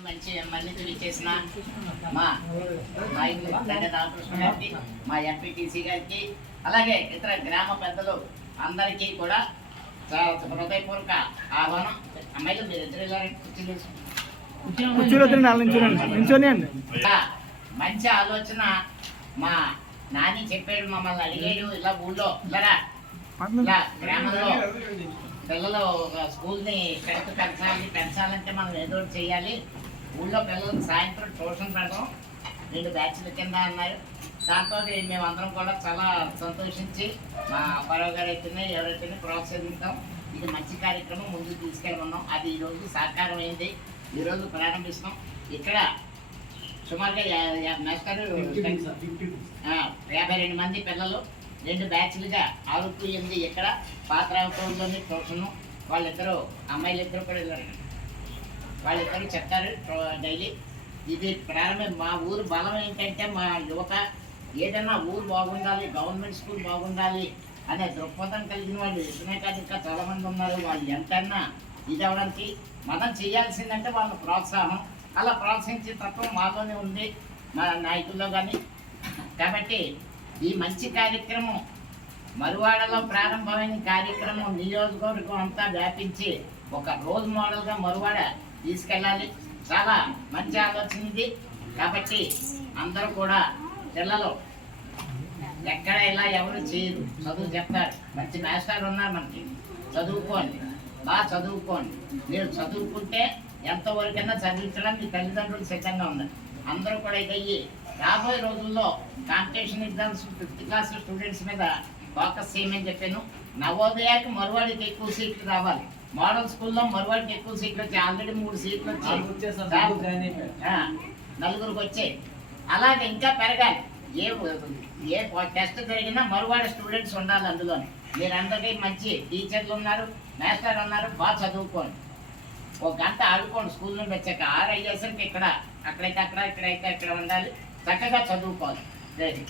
మంచి మన్నితులు ఇచ్చేసిన మా నాయకులు దండ రామకృష్ణ గారికి మా ఎంపీటీసీ గారికి అలాగే ఇతర గ్రామ పెద్దలు అందరికీ కూడా చాలా హృదయపూర్వక ఆహ్వానం. అమ్మాయిలు మీరు ఇద్దరు మంచి ఆలోచన మా నాని చెప్పాడు మమ్మల్ని అడిగాడు ఇలా ఊళ్ళో ఇలా గ్రామంలో పిల్లలు ఒక స్కూల్ని కరెక్ట్ పెంచాలి పెంచాలంటే మనం ఏదో చేయాలి. ఊళ్ళో పిల్లలకు సాయంత్రం ట్యూషన్ పెడదాం రెండు బ్యాచ్ల కింద అన్నారు దాంతో మేమందరం కూడా చాలా సంతోషించి మా అప్పారావు గారు అయితేనే ఎవరైతేనే ప్రోత్సహిస్తాం ఇది మంచి కార్యక్రమం ముందుకు తీసుకెళ్ళమన్నాం. అది ఈరోజు సాకారం అయింది ఈరోజు ప్రారంభిస్తాం. ఇక్కడ సుమారుగా ఆ, యాభై రెండు మంది పిల్లలు. రెండు బ్యాచ్లుగా ఆరు టు ఎనిమిది ఇక్కడ పాత్రావతంలోని ట్యూషన్ వాళ్ళిద్దరూ అమ్మాయిలు ఇద్దరు కూడా వెళ్ళారు. వాళ్ళిద్దరూ చెప్తారు డైలీ. ఇది ప్రారంభం. మా ఊరు బలం ఏంటంటే మా యువత ఏదైనా ఊరు బాగుండాలి గవర్నమెంట్ స్కూల్ బాగుండాలి అనే దృక్పథం కలిగిన వాళ్ళు ఇతనే కాదు ఇంకా చాలా మంది ఉన్నారు. వాళ్ళు ఎంతైనా ఇది అవడానికి మనం చేయాల్సిందంటే వాళ్ళ ప్రోత్సాహం. అలా ప్రోత్సహించే తత్వం మాలోనే ఉంది మా నాయకుల్లో కానీ. కాబట్టి ఈ మంచి కార్యక్రమం మరువాడలో ప్రారంభమైన కార్యక్రమం నియోజకవర్గం అంతా వ్యాపించి ఒక రోల్ మోడల్గా మరువాడ తీసుకెళ్ళాలి. చాలా మంచి ఆలోచన ఇది. కాబట్టి అందరూ కూడా పిల్లలు ఎక్కడ ఇలా ఎవరు చేయరు. చదువు చెప్తారు. మంచి మాస్టర్ ఉన్నారు మనకి. చదువుకోండి. బాగా చదువుకోండి. మీరు చదువుకుంటే ఎంతవరకైనా చదివించడం మీ తల్లిదండ్రులు సిద్ధంగా ఉన్నారు. అందరూ కూడా ఇది అయ్యి రాబోయే రోజుల్లో competition exams fifth class students మీద ఫోకస్ చేయమని చెప్పాను. నవోదయాకి మరువాడికి ఎక్కువ సీట్లు రావాలి. మోడల్ స్కూల్లో మరువాడికి ఎక్కువ సీట్లు వచ్చాయి. ఆల్రెడీ మూడు సీట్లు వచ్చాయి. నలుగురికి వచ్చాయి. అలాగే ఇంకా పెరగాలి. ఏ ఏ టెస్ట్ జరిగినా మరువాడ స్టూడెంట్స్ ఉండాలి అందులో మీరందరికీ మంచి టీచర్లు ఉన్నారు మాస్టర్ ఉన్నారు బాగా చదువుకోండి. ఒక గంట ఆడుకోండి. స్కూల్ నుండి వచ్చాక ఆరు అయ్యేసరికి ఇక్కడ అక్కడైతే అక్కడ ఇక్కడైతే ఇక్కడ ఉండాలి. చక్కగా చదువుకోవాలి. వెరీ